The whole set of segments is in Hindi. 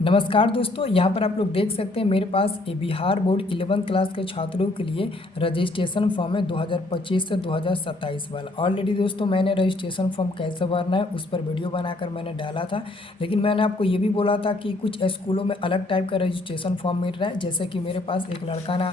नमस्कार दोस्तों, यहाँ पर आप लोग देख सकते हैं मेरे पास ये बिहार बोर्ड 11th क्लास के छात्रों के लिए रजिस्ट्रेशन फॉर्म है 2025 से 2027 वाला। ऑलरेडी दोस्तों मैंने रजिस्ट्रेशन फॉर्म कैसे भरना है उस पर वीडियो बनाकर मैंने डाला था, लेकिन मैंने आपको ये भी बोला था कि कुछ स्कूलों में अलग टाइप का रजिस्ट्रेशन फॉर्म मिल रहा है। जैसे कि मेरे पास एक लड़का ना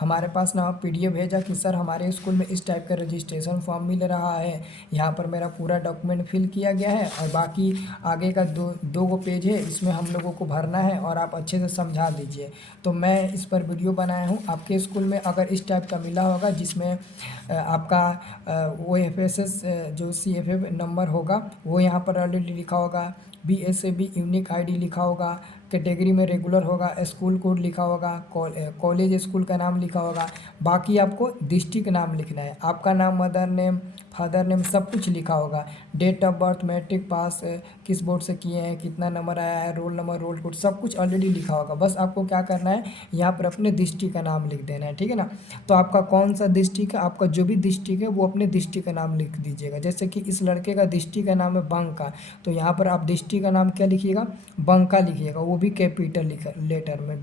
हमारे पास ना PDF भेजा कि सर हमारे स्कूल में इस टाइप का रजिस्ट्रेशन फॉर्म मिल रहा है। यहाँ पर मेरा पूरा डॉक्यूमेंट फिल किया गया है और बाकी आगे का दो गो पेज है, इसमें हम लोगों को भरना है और आप अच्छे से समझा दीजिए। तो मैं इस पर वीडियो बनाया हूँ। आपके स्कूल में अगर इस टाइप का मिला होगा जिसमें आपका OFSS जो CFF नंबर होगा वो यहाँ पर ऑलरेडी लिखा होगा, BSAB यूनिक ID लिखा होगा, कैटेगरी में रेगुलर होगा, स्कूल कोड लिखा होगा, कॉलेज स्कूल का नाम लिखा होगा। बाकी आपको डिस्ट्रिक्ट नाम लिखना है, आपका नाम, मदर नेम, फादर नेम सब कुछ लिखा होगा, date of birth, matric pass किस बोर्ड से किए हैं, कितना नंबर आया है, रोल नंबर, रोल कोड सब कुछ ऑलरेडी लिखा होगा। बस आपको क्या करना है, यहाँ पर अपने डिस्ट्रिक्ट का नाम लिख देना है, ठीक है ना। तो आपका कौन सा डिस्ट्रिक्ट है, आपका जो भी डिस्ट्रिक्ट है वो अपने डिस्ट्रिक्ट का नाम लिख दीजिएगा। जैसे कि इस लड़के का डिस्ट्रिक्ट का नाम है बंका, तो यहाँ पर आप डिस्ट्रिक्ट का नाम क्या लिखिएगा, बंका लिखिएगा, वो भी कैपिटल लेटर में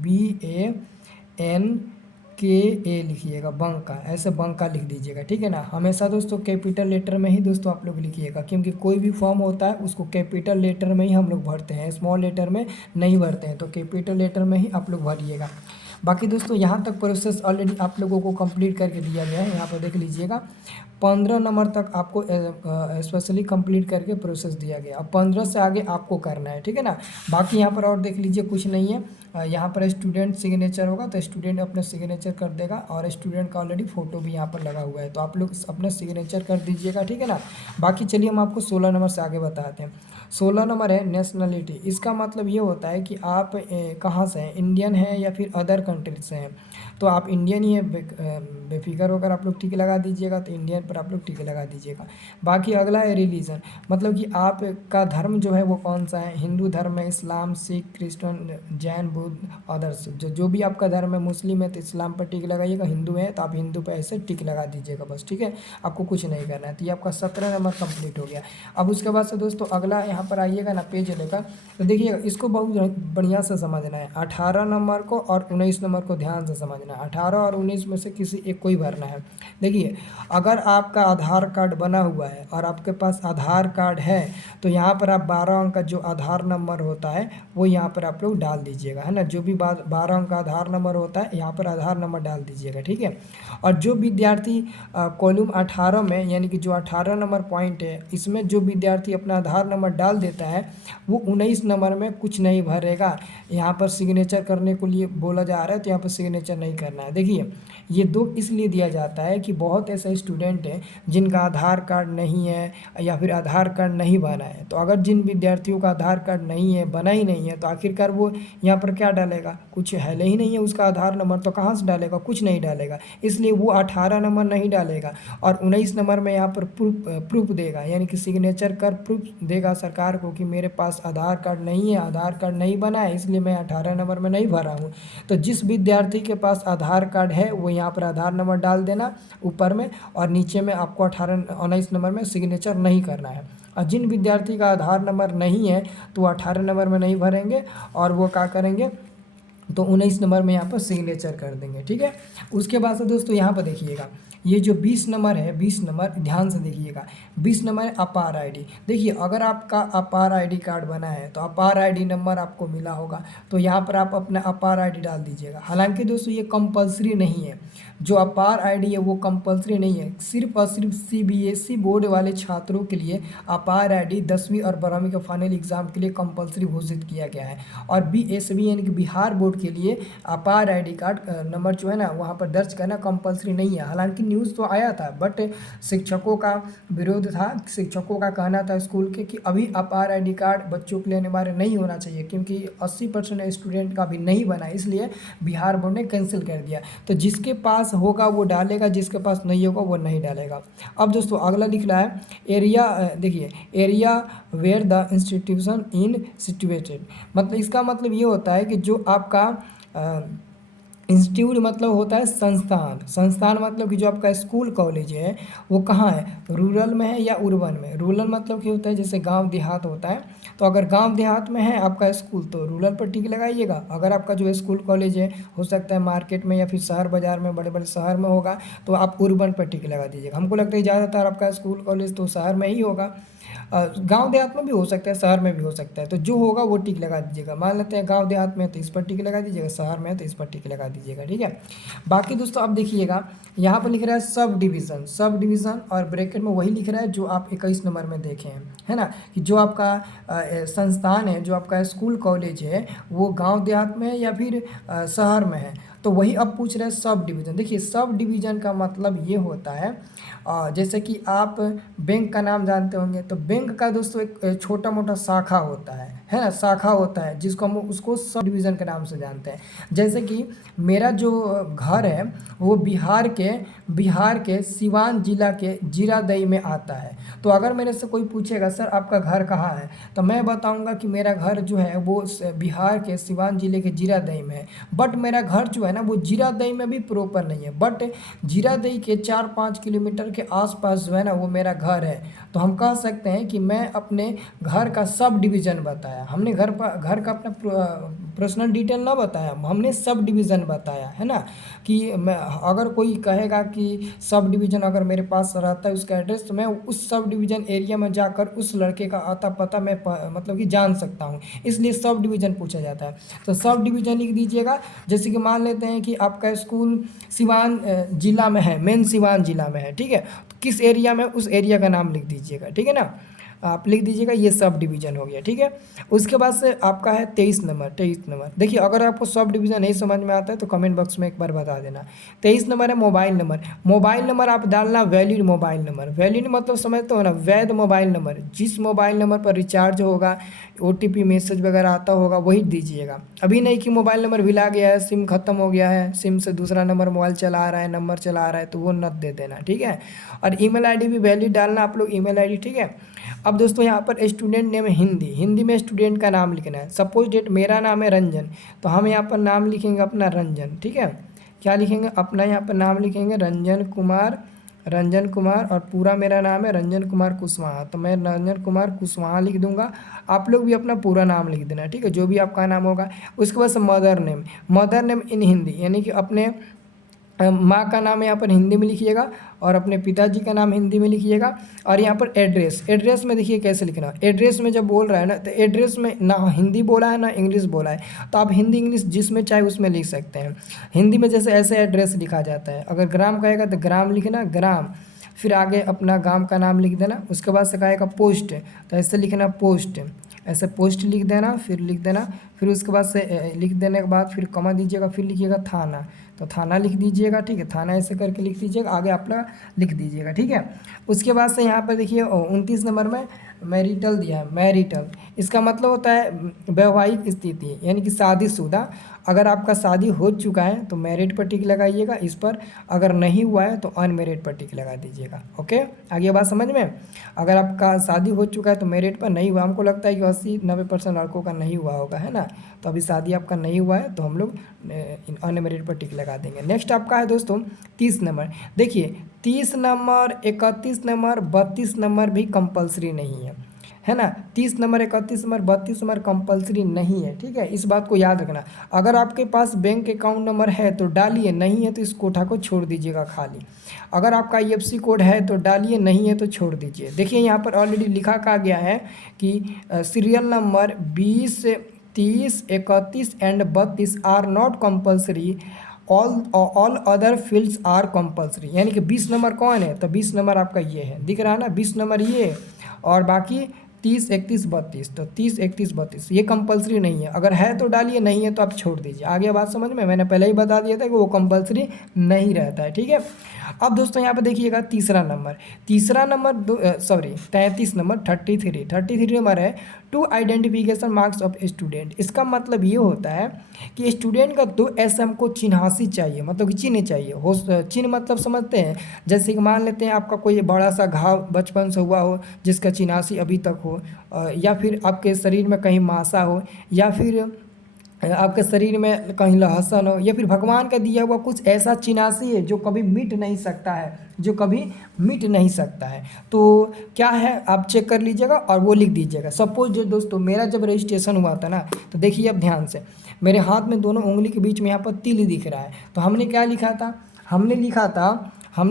BANKA लिखिएगा, बंका, ऐसे बंका लिख दीजिएगा, ठीक है ना। हमेशा दोस्तों कैपिटल लेटर में ही दोस्तों आप लोग लिखिएगा, क्योंकि कोई भी फॉर्म होता है उसको कैपिटल लेटर में ही हम लोग भरते हैं, स्मॉल लेटर में नहीं भरते हैं। तो कैपिटल लेटर में ही आप लोग भरिएगा। बाकी दोस्तों यहाँ तक प्रोसेस ऑलरेडी आप लोगों को कंप्लीट करके दिया गया है, यहाँ पर देख लीजिएगा। 15 नंबर तक आपको स्पेशली कंप्लीट करके प्रोसेस दिया गया। अब 15 से आगे आपको करना है, ठीक है ना। बाकी यहाँ पर और देख लीजिए कुछ नहीं है। यहाँ पर स्टूडेंट सिग्नेचर होगा तो स्टूडेंट अपना सिग्नेचर कर देगा, और स्टूडेंट का ऑलरेडी फ़ोटो भी यहाँ पर लगा हुआ है, तो आप लोग अपना सिग्नेचर कर दीजिएगा, ठीक है ना। बाकी चलिए हम आपको 16 नंबर से आगे बताते हैं। 16 नंबर है नेशनलिटी। इसका मतलब ये होता है कि आप कहाँ से हैं, इंडियन हैं या फिर अदर कंट्री से हैं। तो आप इंडियन ही है, बेफिक्र होकर आप लोग टिक लगा दीजिएगा, तो इंडियन पर आप लोग टिक लगा दीजिएगा। बाकी अगला है रिलीजन, मतलब कि आपका धर्म जो है वो कौन सा है, हिंदू धर्म है, इस्लाम, सिख, क्रिश्चियन, जैन, बुद्ध, अदर्स, जो भी आपका धर्म है। मुस्लिम है तो इस्लाम पर टिक लगाइएगा, हिंदू है तो आप हिंदू पर ऐसे टिक लगा दीजिएगा बस, ठीक है। आपको कुछ नहीं करना है। तो ये आपका 17 नंबर कंप्लीट हो गया। अब उसके बाद से दोस्तों अगला यहाँ पर आइएगा ना पेज लेकर, तो देखिएगा इसको बहुत बढ़िया से समझना है। 18 नंबर को और 19 नंबर को ध्यान से समझना है। 18 और 19 में से किसी एक को ही भरना है। देखिए अगर आपका आधार कार्ड बना हुआ है और आपके पास आधार कार्ड है तो यहाँ पर आप 12 अंक का जो आधार नंबर होता है वो यहाँ पर आप लोग डाल दीजिएगा, है ना। जो भी 12 अंक का आधार नंबर होता है यहाँ पर आधार नंबर डाल दीजिएगा, ठीक है। और जो विद्यार्थी कॉलम 18 में, यानी कि जो 18 नंबर पॉइंट है, इसमें जो विद्यार्थी अपना आधार नंबर डाल देता है वो 19 नंबर में कुछ नहीं भरेगा। यहाँ पर सिग्नेचर करने को लिए बोला जा रहा है तो यहाँ पर सिग्नेचर नहीं करना है। देखिए ये 2 इसलिए दिया जाता है कि बहुत ऐसे स्टूडेंट हैं जिनका आधार कार्ड नहीं है या फिर आधार कार्ड नहीं बना है। तो अगर जिन विद्यार्थियों का आधार कार्ड नहीं है, बना ही नहीं है, तो आखिरकार वो यहाँ पर क्या डालेगा, कुछ है ही नहीं है उसका आधार नंबर, तो कहाँ से डालेगा, कुछ नहीं डालेगा। इसलिए वो 18 नंबर नहीं डालेगा और 19 नंबर में यहाँ पर प्रूफ देगा, यानी कि सिग्नेचर कर प्रूफ देगा सरकार को कि मेरे पास आधार कार्ड नहीं है, आधार कार्ड नहीं बना है, इसलिए मैं 18 नंबर में नहीं भरा हूँ। तो जिस विद्यार्थी के पास आधार कार्ड है वो यहाँ पर आधार नंबर डाल देना ऊपर में, और नीचे में आपको 19 नंबर में सिग्नेचर नहीं करना है। और जिन विद्यार्थी का आधार नंबर नहीं है तो वो 18 नंबर में नहीं भरेंगे और वो क्या करेंगे, तो 19 नंबर में यहाँ पर सिग्नेचर कर देंगे, ठीक है। उसके बाद से दोस्तों यहाँ पर देखिएगा ये जो 20 नंबर है, 20 नंबर ध्यान से देखिएगा। 20 नंबर है अपार ID। देखिए अगर आपका अपार ID कार्ड बना है तो अपार ID नंबर आपको मिला होगा, तो यहाँ पर आप अपना अपार ID डाल दीजिएगा। हालांकि दोस्तों ये कंपलसरी नहीं है, जो अपार ID है वो कंपलसरी नहीं है, सिर्फ और सिर्फ CBSE बोर्ड वाले छात्रों के लिए अपार ID 10वीं और 12वीं के फाइनल एग्जाम के लिए कंपलसरी घोषित किया गया है। और BSB यानी कि बिहार बोर्ड के लिए अपार ID कार्ड नंबर जो है ना वहाँ पर दर्ज करना कंपलसरी नहीं है। हालांकि न्यूज़ तो आया था, बट शिक्षकों का विरोध था, शिक्षकों का कहना था स्कूल के कि अभी अपार ID कार्ड बच्चों के लिए अनिवार्य नहीं होना चाहिए, क्योंकि 80% स्टूडेंट का भी नहीं बना, इसलिए बिहार बोर्ड ने कैंसिल कर दिया। तो जिसके पास होगा वो डालेगा, जिसके पास नहीं होगा वो नहीं डालेगा। अब दोस्तों अगला लिख रहा है एरिया, देखिए area where the institution in situated, मतलब इसका मतलब ये होता है कि जो आपका इंस्टीट्यूट मतलब होता है संस्थान, संस्थान मतलब कि जो आपका स्कूल कॉलेज है वो कहाँ है, रूरल में है या अर्बन में। रूरल मतलब क्या होता है, जैसे गांव देहात होता है, तो अगर गांव देहात में है आपका स्कूल तो रूरल पर टिक लगाइएगा। अगर आपका जो स्कूल कॉलेज है हो सकता है मार्केट में या फिर शहर बाज़ार में, बड़े बड़े शहर में होगा, तो आप urban पर टिक लगा दीजिएगा। हमको लगता है ज़्यादातर आपका स्कूल कॉलेज तो शहर में ही होगा। गांव देहात में भी हो सकता है, शहर में भी हो सकता है, तो जो होगा वो टिक लगा दीजिएगा। मान लेते हैं गांव देहात में तो इस पर टिक लगा दीजिएगा, शहर में तो इस पर टिक लगा दीजिएगा, ठीक है। बाकी दोस्तों आप देखिएगा यहाँ पर लिख रहा है सब डिवीज़न, सब डिवीज़न और ब्रैकेट में वही लिख रहा है जो आप 21 नंबर में देखे हैं, है ना, कि जो आपका संस्थान है, जो आपका स्कूल कॉलेज है वो गांव देहात में है या फिर शहर में है, तो वही अब पूछ रहे हैं सब डिवीज़न। देखिए सब डिवीज़न का मतलब ये होता है जैसे कि आप बैंक का नाम जानते होंगे, तो बैंक का दोस्तों एक छोटा मोटा शाखा होता है ना, शाखा होता है जिसको हम उसको सब डिवीज़न के नाम से जानते हैं। जैसे कि मेरा जो घर है वो बिहार के सिवान जिला के जीरादेई में आता है। तो अगर मेरे से कोई पूछेगा सर आपका घर कहाँ है, तो मैं बताऊंगा कि मेरा घर जो है वो बिहार के सिवान जिले के जीरादेई में है। बट मेरा घर जो है ना वो जीरादेई में भी प्रॉपर नहीं है, बट जीरादेई के 4-5 किलोमीटर के आसपास जो है ना वो मेरा घर है। तो हम कह सकते हैं कि मैं अपने घर का सब डिवीज़न बताया। हमने घर का अपना पर्सनल डिटेल ना बताया, हमने सब डिवीज़न बताया, है ना। कि मैं अगर कोई कहेगा कि सब डिवीज़न अगर मेरे पास रहता है उसका एड्रेस, तो मैं उस सब डिवीज़न एरिया में जाकर उस लड़के का आता पता मैं मतलब कि जान सकता हूँ, इसलिए सब डिवीज़न पूछा जाता है। तो सब डिवीज़न लिख दीजिएगा। जैसे कि मान लेते हैं कि आपका स्कूल सिवान जिला में है, मेन सिवान जिला में है, ठीक है, तो किस एरिया में, उस एरिया का नाम लिख दीजिएगा, ठीक है ना। आप लिख दीजिएगा, ये सब डिवीज़न हो गया, ठीक है। उसके बाद से आपका है 23 नंबर। 23 नंबर देखिए, अगर आपको सब डिवीज़न नहीं समझ में आता है तो कमेंट बॉक्स में एक बार बता देना। 23 नंबर है मोबाइल नंबर। मोबाइल नंबर आप डालना वैलिड मोबाइल नंबर। वैलिड मतलब समझते हो ना, वैध मोबाइल नंबर। जिस मोबाइल नंबर पर रिचार्ज होगा, OTP मैसेज वगैरह आता होगा वही दीजिएगा। अभी नहीं कि मोबाइल नंबर भुला गया है, सिम ख़त्म हो गया है, सिम से दूसरा नंबर मोबाइल चला रहा है, नंबर चला रहा है, तो वो न दे देना, ठीक है। और ईमेल आईडी भी वैलिड डालना आप लोग, ईमेल आईडी, ठीक है। अब दोस्तों यहाँ पर स्टूडेंट नेम हिंदी में स्टूडेंट का नाम लिखना है। सपोज डेट मेरा नाम है रंजन, तो हम यहाँ पर नाम लिखेंगे अपना रंजन, ठीक है। क्या लिखेंगे, अपना यहाँ पर नाम लिखेंगे रंजन कुमार और पूरा मेरा नाम है रंजन कुमार कुशवाहा, तो मैं रंजन कुमार कुशवाहा लिख दूंगा। आप लोग भी अपना पूरा नाम लिख देना, ठीक है, जो भी आपका नाम होगा। उसके बाद से मदर नेम इन हिंदी, यानी कि अपने माँ का नाम यहाँ पर हिंदी में लिखिएगा और अपने पिताजी का नाम हिंदी में लिखिएगा। और यहाँ पर एड्रेस में देखिए कैसे लिखना है। एड्रेस में जब बोल रहा है ना, तो एड्रेस में ना हिंदी बोला है ना इंग्लिश बोला है, तो आप हिंदी इंग्लिश जिसमें चाहे उसमें लिख सकते हैं। हिंदी में जैसे ऐसे एड्रेस लिखा जाता है, अगर ग्राम कहेगा तो ग्राम लिखना, ग्राम, फिर आगे अपना गांव का नाम लिख देना। उसके बाद से कहेगा पोस्ट, तो ऐसे लिखना पोस्ट, ऐसे पोस्ट लिख देना, फिर लिख देना। फिर उसके बाद से लिख देने के बाद फिर कमा दीजिएगा, फिर लिखिएगा थाना, तो थाना लिख दीजिएगा, ठीक है। थाना ऐसे करके लिख दीजिएगा, आगे अपना लिख दीजिएगा, ठीक है। उसके बाद से यहाँ पर देखिए 29 नंबर में मैरिटल दिया है। मैरिटल इसका मतलब होता है वैवाहिक स्थिति, यानी कि शादीशुदा। अगर आपका शादी हो चुका है तो मैरिड पर टिक लगाइएगा इस पर, अगर नहीं हुआ है तो अनमेरिड पर टिक लगा दीजिएगा। ओके, आगे बात समझ में। अगर आपका शादी हो चुका है तो मैरिड पर, नहीं हुआ, हमको लगता है कि 80-90% लड़कों का नहीं हुआ होगा, है ना। तो अभी शादी आपका नहीं हुआ है तो हम लोग अनमेरिड पर टिक लगा देंगे। नेक्स्ट आपका है दोस्तों 30 नंबर। देखिए 30 नंबर, 31 नंबर, 32 नंबर भी कंपलसरी नहीं है ना। 30 नंबर, 31 नंबर, 32 नंबर कंपलसरी नहीं है, ठीक है। इस बात को याद रखना। अगर आपके पास बैंक अकाउंट नंबर है तो डालिए, नहीं है तो इस कोठा को छोड़ दीजिएगा खाली। अगर आपका IFSC कोड है तो डालिए, नहीं है तो छोड़ दीजिए। देखिए यहाँ पर ऑलरेडी लिखा कहा गया है कि serial number 20, 30, 31 and 32 are not compulsory, all other fields are compulsory. यानी कि 20 नंबर कौन है, तो 20 नंबर आपका ये है, दिख रहा है ना, 20 नंबर ये, और बाकी 30, 31, 32, तो 30, 31, 32 ये कंपलसरी नहीं है। अगर है तो डालिए, नहीं है तो आप छोड़ दीजिए। आगे बात समझ में, मैंने पहले ही बता दिया था कि वो कंपलसरी नहीं रहता है, ठीक है। अब दोस्तों यहाँ पे देखिएगा तीसरा नंबर 33 नंबर 33 नंबर है two identification marks of student. इसका मतलब ये होता है कि स्टूडेंट का 2 ऐसे हमको चिन्हासी चाहिए, मतलब कि चिन्ह चाहिए हो। चिन्ह मतलब समझते हैं, जैसे कि मान लेते हैं आपका कोई बड़ा सा घाव बचपन से हुआ हो जिसका चिन्हासी अभी तक हो, या फिर आपके शरीर में कहीं मासा हो, या फिर आपके शरीर में कहीं लहसन हो, या फिर भगवान का दिया हुआ कुछ ऐसा चिनासी है जो कभी मिट नहीं सकता है, जो कभी मिट नहीं सकता है। तो क्या है, आप चेक कर लीजिएगा और वो लिख दीजिएगा। सपोज जो दोस्तों मेरा जब रजिस्ट्रेशन हुआ था ना, तो देखिए अब ध्यान से, मेरे हाथ में दोनों उंगली के बीच में यहाँ पर तिल दिख रहा है। तो हमने क्या लिखा था, हमने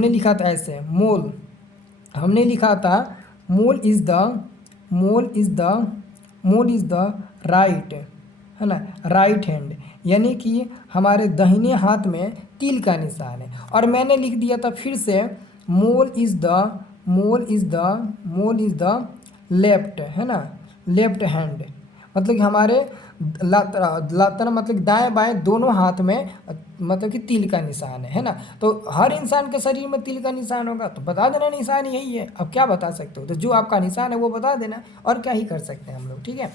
लिखा था ऐसे मोल, हमने लिखा था mole is the mole is the mole is the right, है ना, राइट हैंड, यानी कि हमारे दाहिने हाथ में तिल का निशान है। और मैंने लिख दिया था फिर से mole is the mole is the mole is the left, है ना, लेफ्ट हैंड, मतलब कि हमारे लातर मतलब दाएं बाएं दोनों हाथ में मतलब कि तिल का निशान है ना। तो हर इंसान के शरीर में तिल का निशान होगा, तो बता देना निशान यही है। अब क्या बता सकते हो, तो जो आपका निशान है वो बता देना, और क्या ही कर सकते हैं हम लोग, ठीक है।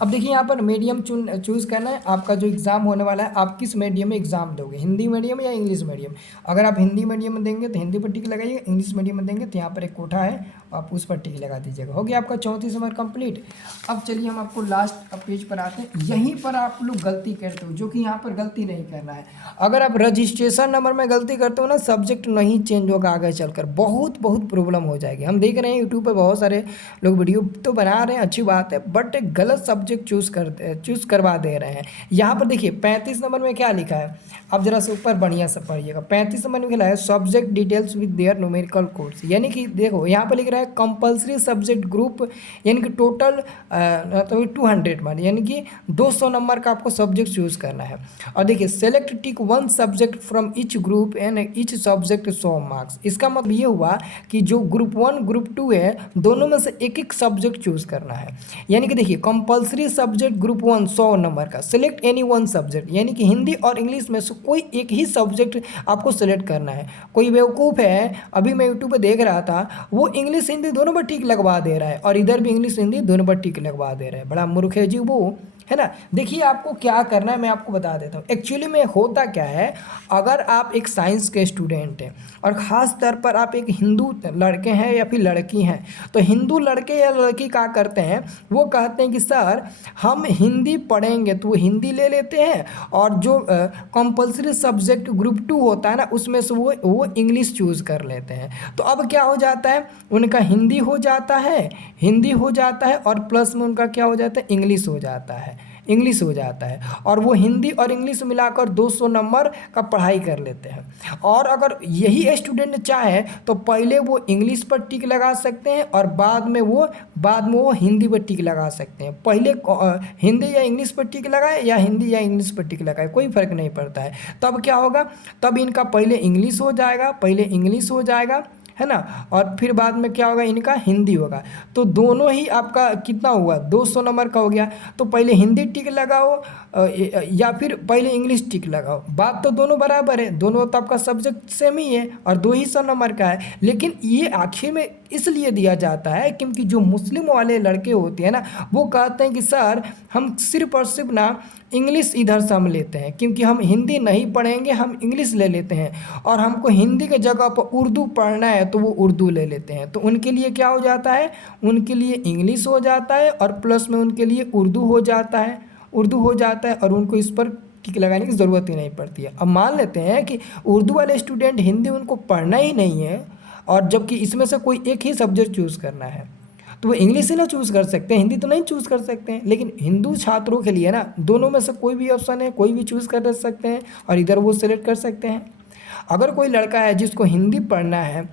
अब देखिए यहाँ पर मीडियम चूज़ करना है। आपका जो एग्ज़ाम होने वाला है, आप किस मीडियम में एग्ज़ाम दोगे, हिंदी मीडियम या इंग्लिश मीडियम। अगर आप हिंदी मीडियम में देंगे तो हिंदी पर टिक लगाइए, इंग्लिश मीडियम में देंगे तो यहाँ पर एक कोठा है, आप उस पर टिक लगा दीजिएगा। हो गया आपका 34 नंबर कंप्लीट। अब चलिए हम आपको लास्ट पेज पर आते हैं। यहीं पर आप लोग गलती करते हो, जो कि यहाँ पर गलती नहीं करना है। अगर आप रजिस्ट्रेशन नंबर में गलती करते हो ना, सब्जेक्ट नहीं चेंज होगा आगे चलकर, बहुत बहुत प्रॉब्लम हो जाएगी। हम देख रहे हैं यूट्यूब पर बहुत सारे लोग वीडियो तो बना रहे हैं, अच्छी बात है, बट गलत सब्जेक्ट चूज़ करवा दे रहे हैं। यहाँ पर देखिए 35 नंबर में क्या लिखा है, अब जरा से ऊपर बढ़िया से पढ़िएगा। 35 नंबर में लिखा है subject details with their numerical codes, यानी कि देखो यहाँ पर लिख रहा है कंपलसरी सब्जेक्ट ग्रुप, यानी कि टोटल तो 200 मार्क्स, यानी कि 200 नंबर का आपको सब्जेक्ट चूज़ करना है। और देखिए select tick one subject from each group and each subject 100 marks. इसका मतलब ये हुआ कि जो ग्रुप 1 ग्रुप 2 है, दोनों में से एक एक सब्जेक्ट चूज़ करना है। यानी कि देखिए कंपलसरी सब्जेक्ट ग्रुप 1 100 नंबर का, सिलेक्ट एनी वन सब्जेक्ट, यानी कि हिंदी और इंग्लिश में से कोई एक ही सब्जेक्ट आपको सेलेक्ट करना है। कोई बेवकूफ़ है, अभी मैं यूट्यूब पे देख रहा था, वो इंग्लिश हिंदी दोनों पर टिक लगवा दे रहा है, और इधर भी इंग्लिश हिंदी दोनों पर टिक लगवा दे रहा है। बड़ा मूर्ख है जी वो, है ना। देखिए आपको क्या करना है मैं आपको बता देता हूँ। एक्चुअली में होता क्या है, अगर आप एक साइंस के स्टूडेंट हैं और ख़ास तौर पर आप एक हिंदू लड़के हैं या फिर लड़की हैं, तो हिंदू लड़के या लड़की क्या करते हैं, वो कहते हैं कि सर हम हिंदी पढ़ेंगे, तो वो हिंदी ले लेते हैं, और जो कंपलसरी सब्जेक्ट ग्रुप 2 होता है ना, उसमें से वो इंग्लिश चूज़ कर लेते हैं। तो अब क्या हो जाता है, उनका हिंदी हो जाता है, और प्लस में उनका क्या हो जाता है, इंग्लिश हो जाता है, और वो हिंदी और इंग्लिश मिलाकर 200 नंबर का पढ़ाई कर लेते हैं। और अगर यही स्टूडेंट चाहे तो पहले वो इंग्लिश पर टिक लगा सकते हैं, और बाद में वो हिंदी पर टिक लगा सकते हैं। पहले हिंदी या इंग्लिश पर टिक लगाए या हिंदी या इंग्लिश पर टिक लगाए, कोई फ़र्क नहीं पड़ता है। तब क्या होगा, तब इनका पहले इंग्लिश हो जाएगा, है ना, और फिर बाद में क्या होगा, इनका हिंदी होगा। तो दोनों ही आपका कितना हुआ, 200 नंबर का हो गया। तो पहले हिंदी टिक लगाओ या फिर पहले इंग्लिश टिक लगाओ, बात तो दोनों बराबर है, दोनों तो आपका सब्जेक्ट सेम ही है और 200 नंबर का है। लेकिन ये आखिर में इसलिए दिया जाता है क्योंकि जो मुस्लिम वाले लड़के होते हैं ना, वो कहते हैं कि सर हम सिर्फ और सिर्फ ना इंग्लिश इधर से हम लेते हैं, क्योंकि हम हिंदी नहीं पढ़ेंगे, हम इंग्लिश ले लेते हैं, और हमको हिंदी के जगह पर उर्दू पढ़ना है तो वो उर्दू ले लेते हैं। तो उनके लिए क्या हो जाता है, उनके लिए इंग्लिश हो जाता है, और प्लस में उनके लिए उर्दू हो जाता है, और उनको इस पर टिक लगाने की ज़रूरत ही नहीं पड़ती है। अब मान लेते हैं कि उर्दू वाले स्टूडेंट हिंदी उनको पढ़ना ही नहीं है, और जबकि इसमें से कोई एक ही सब्जेक्ट चूज़ करना है, तो वो इंग्लिश ही ना चूज़ कर सकते हैं, हिंदी तो नहीं चूज़ कर सकते हैं। लेकिन हिंदू छात्रों के लिए ना दोनों में से कोई भी ऑप्शन है, कोई भी चूज़ कर सकते हैं, और इधर वो सेलेक्ट कर सकते हैं। अगर कोई लड़का है जिसको हिंदी पढ़ना है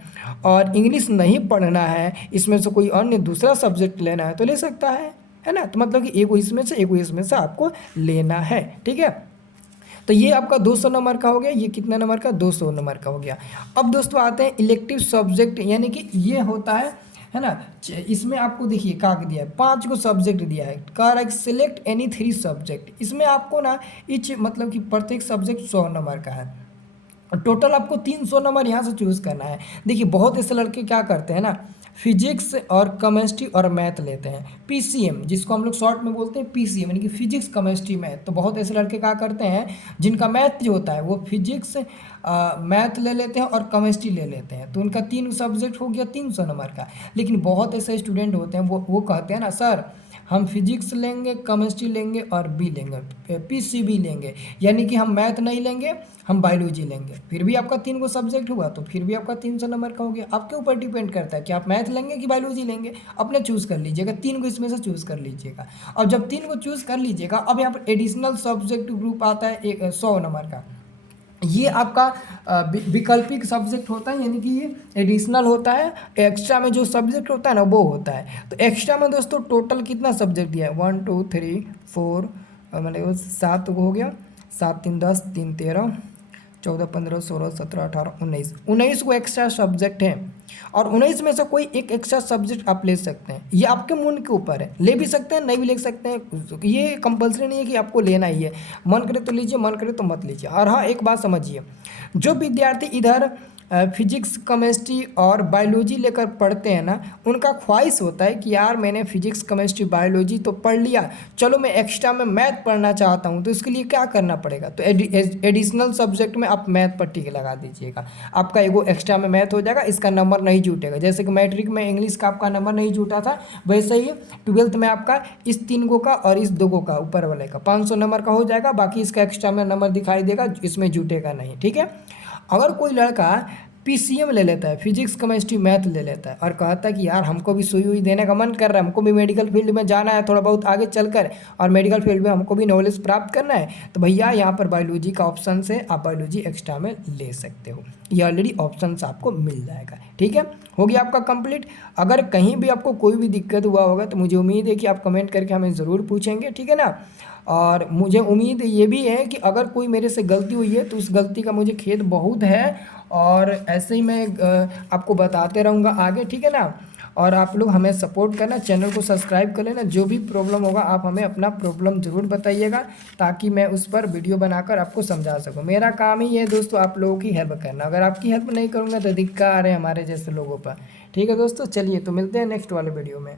और इंग्लिश नहीं पढ़ना है, इसमें से कोई अन्य दूसरा सब्जेक्ट लेना है तो ले सकता है ना। तो मतलब कि एगो इसमें से आपको लेना है, ठीक है। तो ये आपका 200 नंबर का हो गया, ये कितना नंबर का, 200 नंबर का हो गया। अब दोस्तों आते हैं इलेक्टिव सब्जेक्ट, यानी कि ये होता है ना। इसमें आपको देखिए क्या दिया है, 5 को सब्जेक्ट दिया है, कह रहा है सिलेक्ट एनी 3 सब्जेक्ट। इसमें आपको ना ईच मतलब कि प्रत्येक सब्जेक्ट 100 नंबर का है, टोटल आपको 300 नंबर यहाँ से चूज़ करना है। देखिए बहुत ऐसे लड़के क्या करते हैं ना, फिजिक्स और केमिस्ट्री और मैथ लेते हैं, पीसीएम, जिसको हम लोग शॉर्ट में बोलते हैं पीसीएम, यानी कि फिजिक्स केमिस्ट्री मैथ। तो बहुत ऐसे लड़के क्या करते हैं जिनका मैथ जो होता है वो फिजिक्स मैथ ले लेते हैं और केमिस्ट्री ले लेते हैं, तो उनका 3 सब्जेक्ट हो गया 300 नंबर का। लेकिन बहुत ऐसे स्टूडेंट होते हैं वो कहते हैं ना सर हम फिजिक्स लेंगे, केमिस्ट्री लेंगे और बी लेंगे, पीसीबी लेंगे, यानी कि हम मैथ नहीं लेंगे, हम बायोलॉजी लेंगे। फिर भी आपका 3 सब्जेक्ट हुआ तो फिर भी आपका 300 नंबर का हो गया। आपके ऊपर डिपेंड करता है कि आप मैथ लेंगे कि बायोलॉजी लेंगे, अपने चूज़ कर लीजिएगा, 3 को इसमें से चूज़ कर लीजिएगा। और जब 3 को चूज़ कर लीजिएगा, अब यहाँ पर एडिशनल सब्जेक्ट ग्रुप आता है 100 नंबर का। ये आपका विकल्पिक सब्जेक्ट होता है, यानी कि ये एडिशनल होता है, एक्स्ट्रा में जो सब्जेक्ट होता है ना वो होता है। तो एक्स्ट्रा में दोस्तों टोटल कितना सब्जेक्ट दिया है, 1 2 3 4, मतलब 7 हो गया, 7 3 10, 3 13, 14 15 16 17 18 19 को एक्स्ट्रा सब्जेक्ट है। और 19 में से कोई एक एक्स्ट्रा सब्जेक्ट आप ले सकते हैं, ये आपके मन के ऊपर है, ले भी सकते हैं नहीं भी ले सकते हैं, ये कंपलसरी नहीं है कि आपको लेना ही है, मन करे तो लीजिए, मन करे तो मत लीजिए। और हाँ एक बात समझिए, जो विद्यार्थी इधर फिजिक्स केमिस्ट्री और बायोलॉजी लेकर पढ़ते हैं ना, उनका ख्वाहिश होता है कि यार मैंने फिजिक्स केमिस्ट्री बायोलॉजी तो पढ़ लिया, चलो मैं एक्स्ट्रा में मैथ पढ़ना चाहता हूँ, तो इसके लिए क्या करना पड़ेगा, तो एडिशनल सब्जेक्ट में आप मैथ पर टिक लगा दीजिएगा, आपका एगो एक्स्ट्रा में मैथ हो जाएगा, इसका नंबर नहीं जुटेगा। जैसे कि मैट्रिक में इंग्लिश का आपका नंबर नहीं जुटा था, वैसे ही 12th में आपका इस 3 गो का और इस 2 गो का ऊपर वाले का 500 नंबर का हो जाएगा, बाकी इसका एक्स्ट्रा में नंबर दिखाई देगा, इसमें जुटेगा नहीं, ठीक है। अगर कोई लड़का पीसीएम ले लेता है, फिजिक्स केमिस्ट्री मैथ ले लेता है, और कहता है कि यार हमको भी सुई हुई देने का मन कर रहा है, हमको भी मेडिकल फील्ड में जाना है थोड़ा बहुत आगे चलकर, और मेडिकल फील्ड में हमको भी नॉलेज प्राप्त करना है, तो भैया यहाँ पर बायोलॉजी का ऑप्शन से आप बायोलॉजी एक्स्ट्रा में ले सकते हो, ये ऑलरेडी ऑप्शन आपको मिल जाएगा, ठीक है। हो गया आपका कंप्लीट। अगर कहीं भी आपको कोई भी दिक्कत हुआ होगा तो मुझे उम्मीद है कि आप कमेंट करके हमें ज़रूर पूछेंगे, ठीक है ना। और मुझे उम्मीद ये भी है कि अगर कोई मेरे से गलती हुई है तो उस गलती का मुझे खेद बहुत है, और ऐसे ही मैं आपको बताते रहूँगा आगे, ठीक है ना। और आप लोग हमें सपोर्ट करना, चैनल को सब्सक्राइब कर लेना, जो भी प्रॉब्लम होगा आप हमें अपना प्रॉब्लम ज़रूर बताइएगा, ताकि मैं उस पर वीडियो बनाकर आपको समझा सकूं। मेरा काम ही है दोस्तों आप लोगों की हेल्प करना, अगर आपकी हेल्प नहीं करूँगा तो दिक्कत आ रहे हैं हमारे जैसे लोगों पर, ठीक है दोस्तों। चलिए तो मिलते हैं नेक्स्ट वाले वीडियो में।